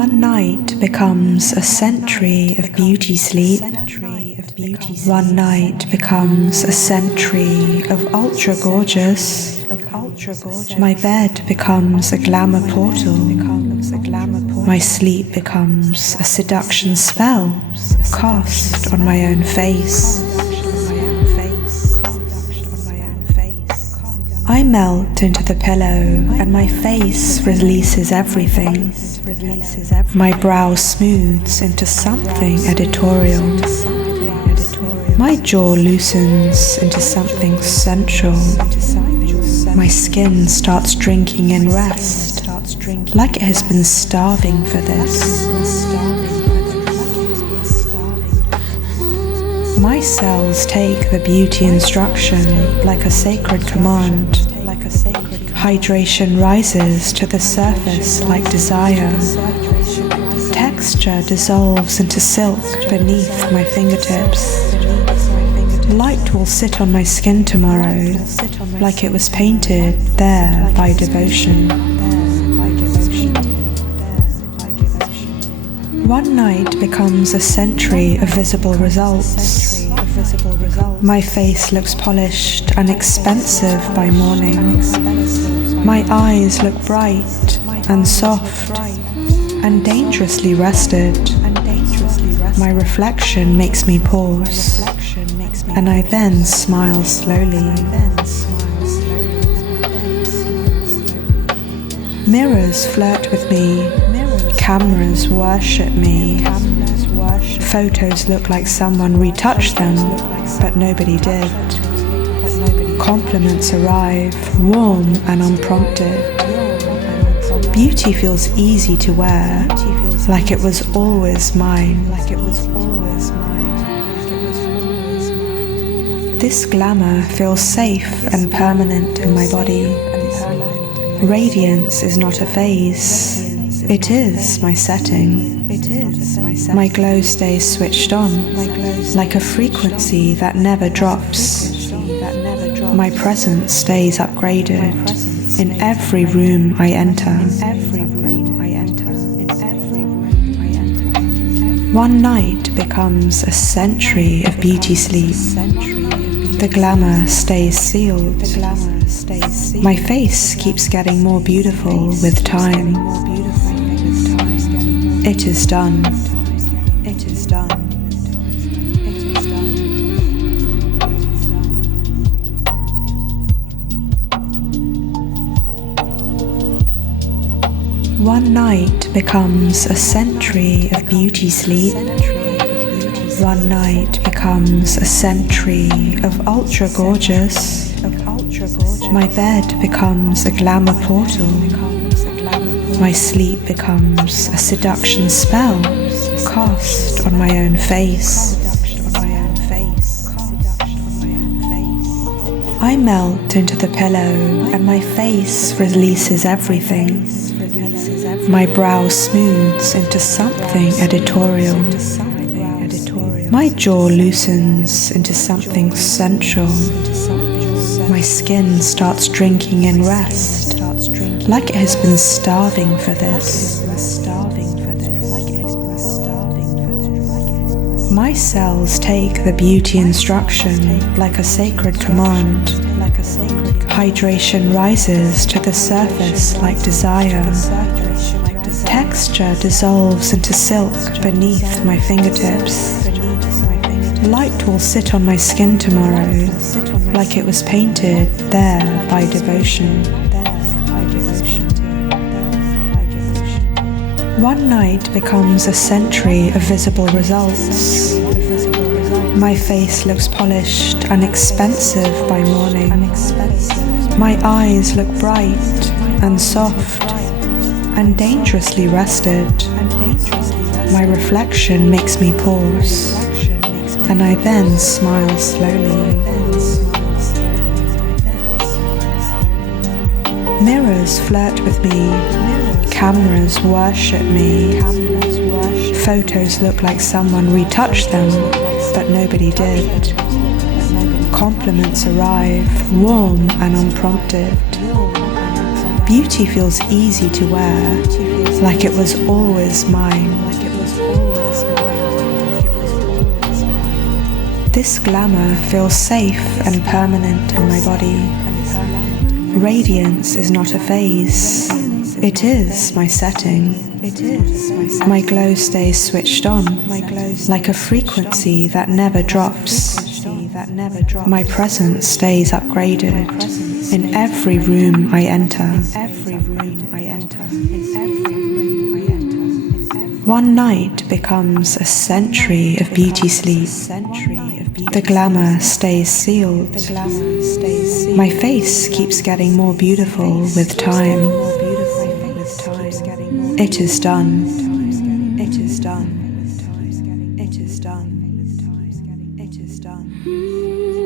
One night becomes a century of beauty sleep. One night becomes a century of ultra gorgeous. My bed becomes a glamour portal. My sleep becomes a seduction spell cast on my own face. I melt into the pillow and my face releases everything. My brow smooths into something editorial. My jaw loosens into something sensual. My skin starts drinking in rest, like it has been starving for this. My cells take the beauty instruction like a sacred command. Hydration rises to the surface like desire. Texture dissolves into silk beneath my fingertips. Light will sit on my skin tomorrow, like it was painted there by devotion. One night becomes a century of visible results. My face looks polished and expensive by morning. My eyes look bright and soft and dangerously rested. My reflection makes me pause, and I then smile slowly. Mirrors flirt with me. Cameras worship me. Photos look like someone retouched them, but nobody did. Compliments arrive, warm and unprompted. Beauty feels easy to wear, like it was always mine. This glamour feels safe and permanent in my body. Radiance is not a phase. It is my setting. My glow stays switched on, like a frequency that never drops. My presence stays upgraded in every room I enter. One night becomes a century of beauty sleep. The glamour stays sealed. My face keeps getting more beautiful with time. It is done. It is done. One night becomes a century of beauty sleep. One night becomes a century of ultra gorgeous. My bed becomes a glamour portal. My sleep becomes a seduction spell cast on my own face. I melt into the pillow and my face releases everything. My brow smooths into something editorial. My jaw loosens into something sensual. My skin starts drinking in rest, like it has been starving for this. My cells take the beauty instruction like a sacred command. Hydration rises to the surface like desire. Texture dissolves into silk beneath my fingertips. Light will sit on my skin tomorrow, like it was painted there by devotion. One night becomes a century of visible results. My face looks polished and expensive by morning. My eyes look bright and soft and dangerously rested. My reflection makes me pause, and I then smile slowly. Mirrors flirt with me. Cameras worship me. Photos look like someone retouched them, but nobody did. Compliments arrive, warm and unprompted. beauty feels easy to wear, like it was always mine. This glamour feels safe and permanent in my body. Radiance is not a phase, it is my setting. My glow stays switched on, like a frequency that never drops. My presence stays upgraded in every room I enter. One night becomes a century of beauty sleep. The glamour stays sealed. My face keeps getting more beautiful with time. It is done. It is done. It is done. It is done.